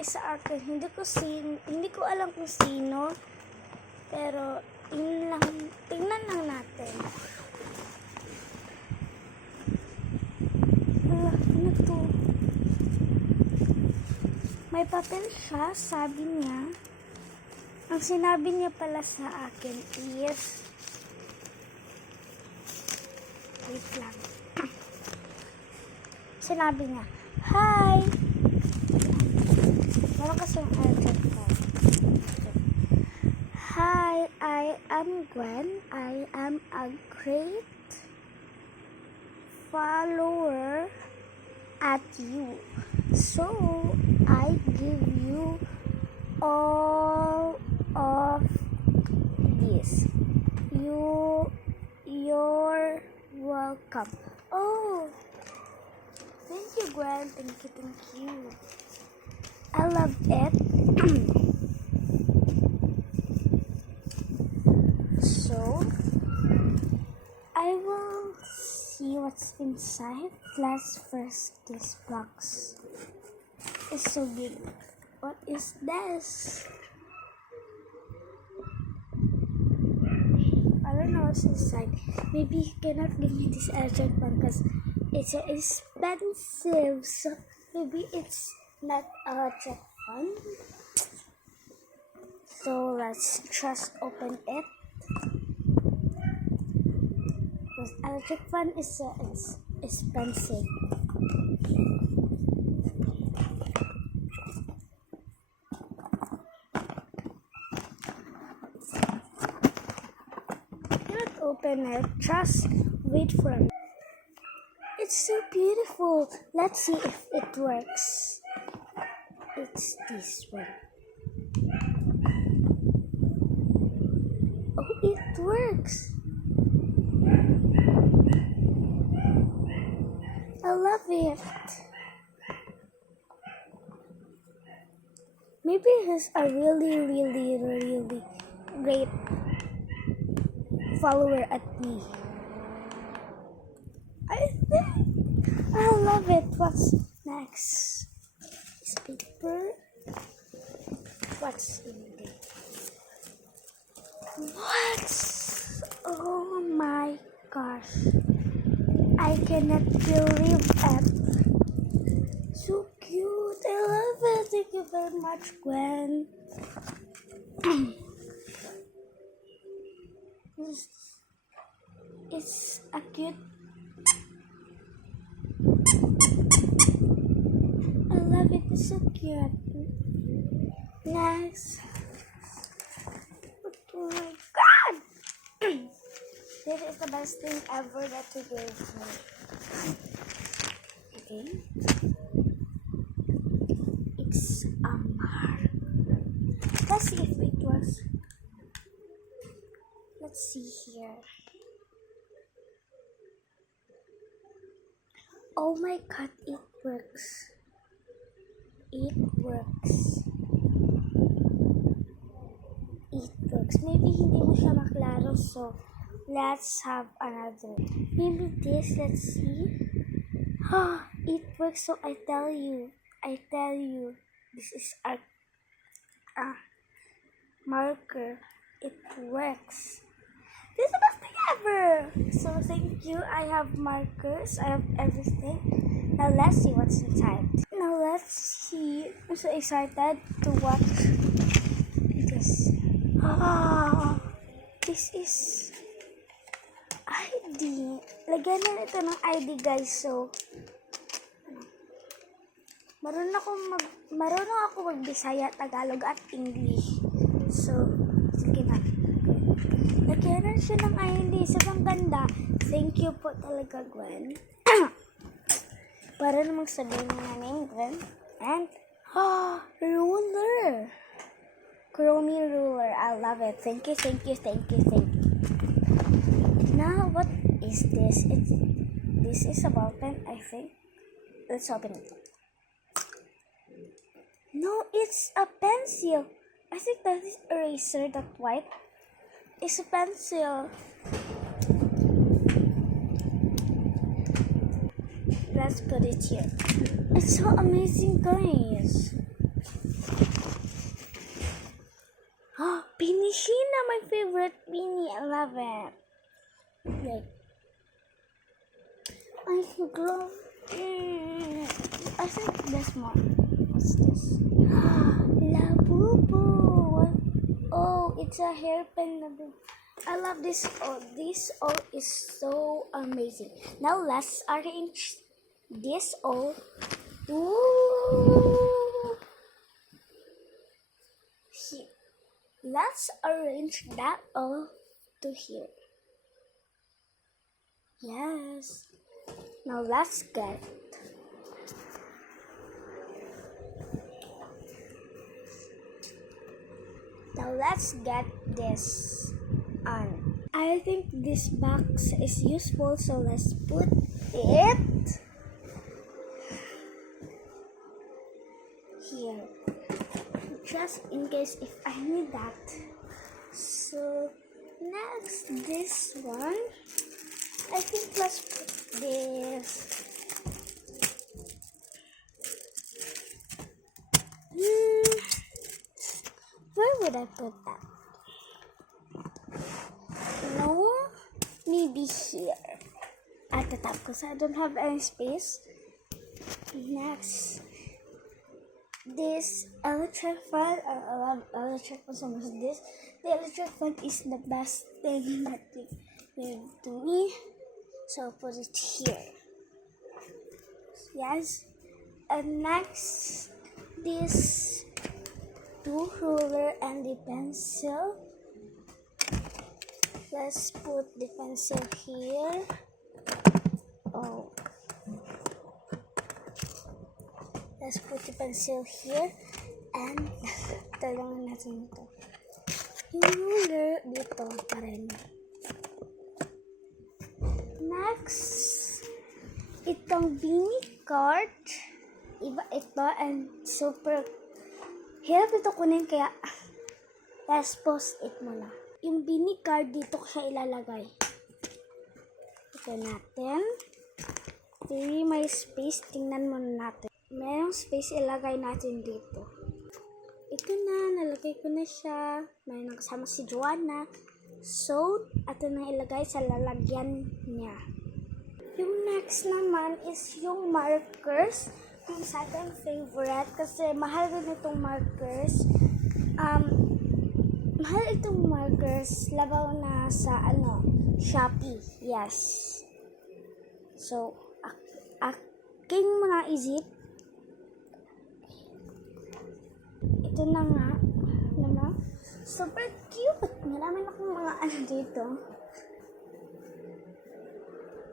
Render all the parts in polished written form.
nagbigay sa akin. Hindi ko alam kung sino. Pero, yun lang. Tingnan lang natin. Ano to? May papel siya, sabi niya. Ang sinabi niya pala sa akin is, wait lang. Sinabi niya, hi! Meron kasing urgent call. Hi, I am Gwen. I am a great follower at you. So, I give you all of this. You're welcome. Oh, thank you, Gwen. Thank you. I love it. So, I will see what's inside. Let's first this box. It's so big. What is this? I don't know what's inside. Maybe he cannot give me this urgent one because it's so expensive. So maybe it's not urgent one. So let's just open it. Because electric fan is so expensive. Cannot open it. Just wait for it. It's so beautiful. Let's see if it works. It's this one. Oh, it works. I love it. Maybe he's a really great follower at me. I think I love it. What's next? This paper. What's in there? What? Oh my gosh. I cannot believe it. So cute. I love it. Thank you very much, Gwen. It's a cute. I love it. It's so cute. Next. Oh my god! This is the best thing ever that you gave me. Okay. It's a mark. Let's see if it was. Let's see here. Oh my god, it works. It works. It works. Maybe hindi mo siya maklaro, so let's have another. Maybe this, let's see. It works, so I tell you, this is a marker. It works. This is the best thing ever. So thank you. I have markers. I have everything. Now let's see what's inside. Now let's see. I'm so excited to watch this. This is ID. Lagyan na ito ng ID, guys. So, marunong ako mag-Bisaya, Tagalog, at English. So, sige na. Lagyan na siya ng ID. Sobrang ganda. Thank you po talaga, Gwen. Para namang sabihin na name, Gwen. And, ruler. Chromie ruler. I love it. Thank you. Now, what is this? This is a ball pen, I think. Let's open it. No, it's a pencil. I think that is eraser, that white. It's a pencil. Let's put it here. It's so amazing, guys. favorite beanie. I love it. Like, I think love. I think this one. What's this? Labubu. Oh, it's a hairpin Labubu. I love this. Oh, this all is so amazing. Now let's arrange this all. Ooh. Here. Let's arrange that all to here. Yes. Now let's get it. Now let's get this on. I think this box is useful, so let's put it here. Just in case if I need that. So next, this one. I think let's put this. Where would I put that? No, maybe here at the top because I don't have any space. Next, this electric fan. I love electric fan so much. This the electric fan is the best thing that you give to me. So I'll put it here. Yes. And next, this two ruler and the pencil. Let's put the pencil here. Oh. Let's put the pencil here. And talungan natin ito. Yung ruler dito pa rin. Next, itong beanie card. Iba ito and super hirap ito kunin kaya let's post it muna. Yung beanie card dito ko siya ilalagay. Ito natin. Maybe may space. Tingnan muna natin. Mayroong space ilagay natin dito. Ito na. Nalagay ko na siya. May nakasama si Joanna. So, ito na ilagay sa lalagyan niya. Yung next naman is yung markers. Yung sa akin favorite kasi mahal din itong markers. Mahal itong markers. Labaw na sa Shopee. Yes. So, aking mga isip. Ito na nga. Super cute. Marami akong mga dito.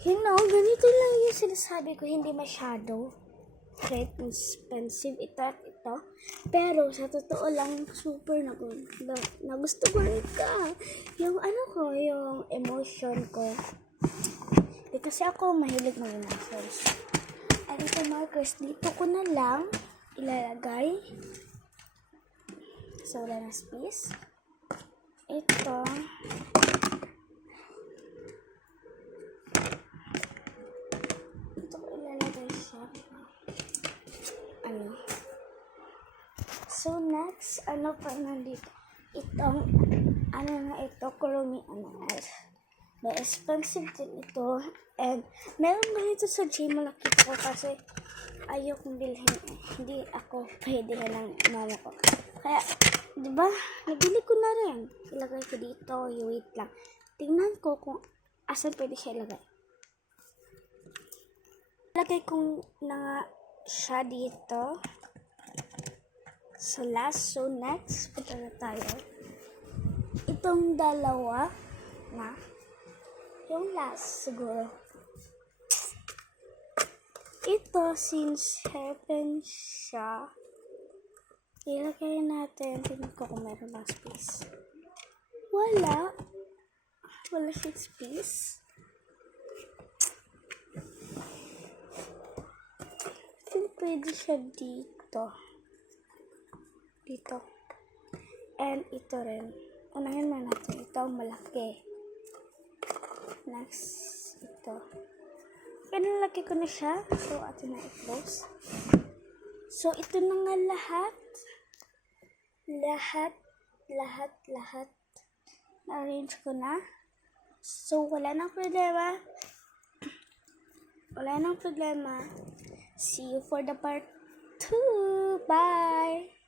Ganito lang yung sinasabi ko. Hindi masyado expensive ito at ito. Pero sa totoo lang, super nagustuhan ka. Yung yung emotion ko. Kasi ako mahilig ng emotions. At ito markers, dito ko na lang ilalagay. So, wala na space. Ito. Ito ko ilalagay siya. So, next, pa nandito? Itong, ito, kurumi, may expensive din ito. And, meron ganito sa Gmail ko kasi ayokong bilhin. Hindi ako pwede ng mama ko. Kaya, diba, nabili ko na rin. Ilagay ko dito, wait lang. Tingnan ko kung asan pwede siya ilagay. Ilagay ko na siya dito. So, next, punta na tayo. Itong dalawa na, yung last siguro. Ito, since hairpin siya, ilagay natin. Tingnan ko kung meron bang space. Wala siyang space. Pwede siya dito. And ito rin. Unahin na natin. Ito ang malaki. Next, ito. Kaya nalaki ko na siya. So, atin na i-close. So, ito na nga lahat. Lahat Na-arrange ko na. So, wala nang problema. Wala nang problema. See you for the part 2. Bye!